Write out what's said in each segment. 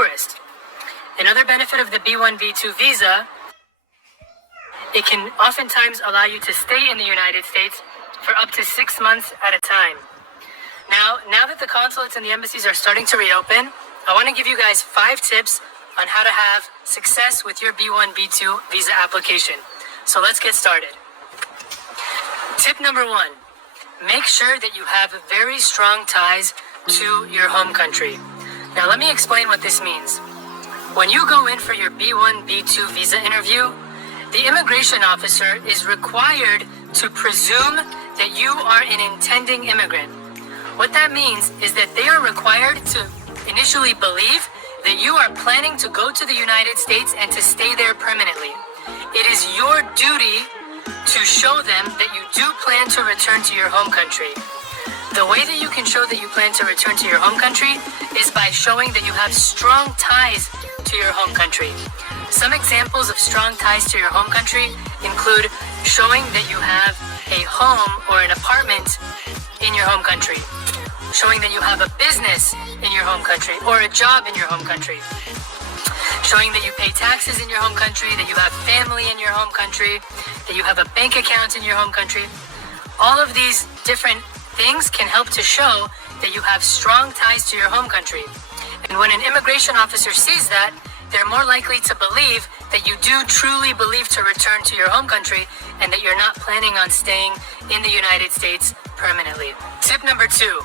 tourist. Another benefit of the b1b2 visa, it can oftentimes allow you to stay in the United States for up to 6 months at a time. Now that the consulates and the embassies are starting to reopen, I want to give you guys 5 tips on how to have success with your b1b2 visa application. So let's get started. Tip number 1, make sure that you have very strong ties to your home country. Now let me explain what this means. When you go in for your b1b2 visa interview, the immigration officer is required to presume that you are an intending immigrant. What that means is that they are required to initially believe that you are planning to go to the United States and to stay there permanently. It is your duty to show them that you do plan to return to your home country. The way that you can show that you plan to return to your home country is by showing that you have strong ties to your home country. Some examples of strong ties to your home country include showing that you have a home or an apartment in your home country, showing that you have a business in your home country or a job in your home country, showing that you pay taxes in your home country, that you have family in your home country, that you have a bank account in your home country. All of these different things can help to show that you have strong ties to your home country. And when an immigration officer sees that, they're more likely to believe that you do truly believe to return to your home country and that you're not planning on staying in the United States permanently. Tip number 2,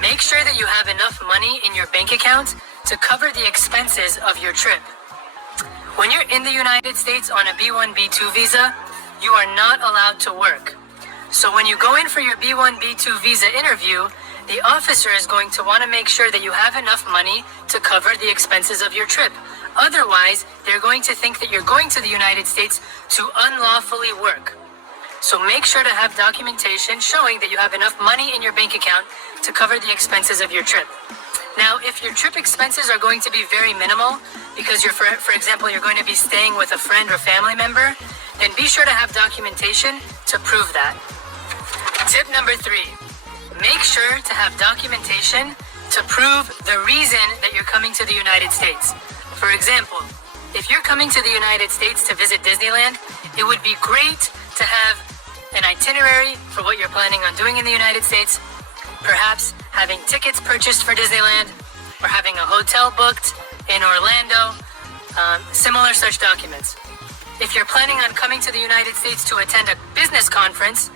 make sure that you have enough money in your bank account to cover the expenses of your trip. When you're in the United States on a b1b2 visa, you are not allowed to work. So when you go in for your b1b2 visa interview, the officer is going to want to make sure that you have enough money to cover the expenses of your trip. Otherwise, they're going to think that you're going to the United States to unlawfully work. So make sure to have documentation showing that you have enough money in your bank account to cover the expenses of your trip. Now, if your trip expenses are going to be very minimal, because for example, you're going to be staying with a friend or family member, then be sure to have documentation to prove that. Tip number 3, make sure to have documentation to prove the reason that you're coming to the United States. For example, if you're coming to the United States to visit Disneyland, it would be great to have an itinerary for what you're planning on doing in the United States, perhaps having tickets purchased for Disneyland, or having a hotel booked in Orlando, similar such documents. If you're planning on coming to the United States to attend a business conference,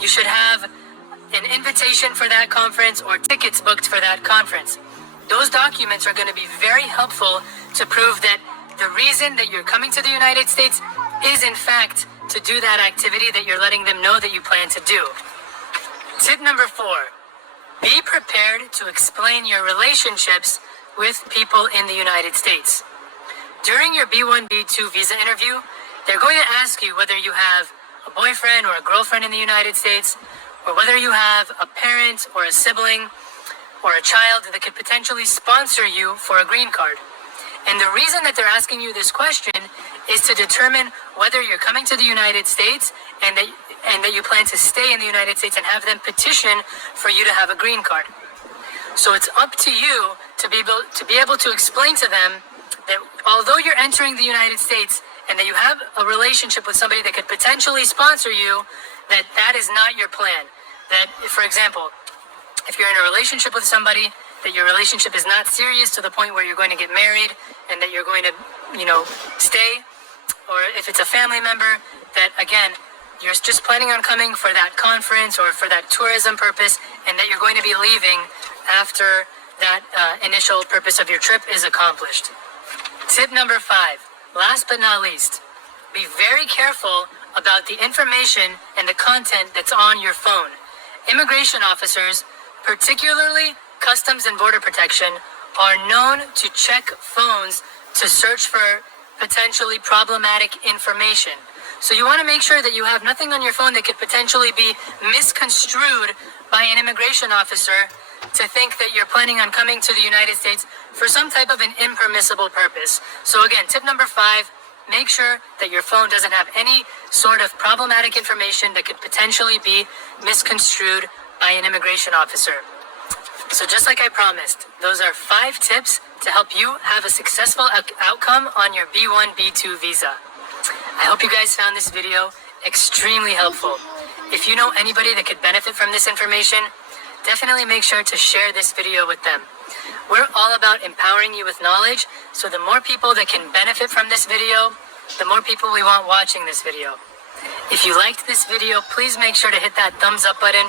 you should have an invitation for that conference or tickets booked for that conference. Those documents are going to be very helpful to prove that the reason that you're coming to the United States is in fact to do that activity that you're letting them know that you plan to do. Tip number 4, be prepared to explain your relationships with people in the United States. During your b1b2 visa interview, they're going to ask you whether you have a boyfriend or a girlfriend in the United States, or whether you have a parent or a sibling or a child that could potentially sponsor you for a green card. And the reason that they're asking you this question is to determine whether you're coming to the United States and that you plan to stay in the United States and have them petition for you to have a green card. So it's up to you to be able to explain to them that although you're entering the United States and that you have a relationship with somebody that could potentially sponsor you, that is not your plan. That, for example, if you're in a relationship with somebody, that your relationship is not serious to the point where you're going to get married and that you're going to, stay, or if it's a family member, that again, you're just planning on coming for that conference or for that tourism purpose, and that you're going to be leaving after that initial purpose of your trip is accomplished. Tip number 5, last but not least, be very careful about the information and the content that's on your phone. Immigration officers, particularly Customs and Border Protection, are known to check phones to search for potentially problematic information. So you want to make sure that you have nothing on your phone that could potentially be misconstrued by an immigration officer to think that you're planning on coming to the United States for some type of an impermissible purpose. So again, tip number 5, make sure that your phone doesn't have any sort of problematic information that could potentially be misconstrued by an immigration officer. So just like I promised, those are 5 tips to help you have a successful outcome on your B1B2 visa. I hope you guys found this video extremely helpful. If you know anybody that could benefit from this information, definitely make sure to share this video with them. We're all about empowering you with knowledge, so the more people that can benefit from this video, the more people we want watching this video. If you liked this video, please make sure to hit that thumbs up button.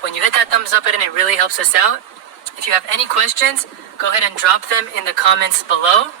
When you hit that thumbs up button, it really helps us out. If you have any questions, go ahead and drop them in the comments below.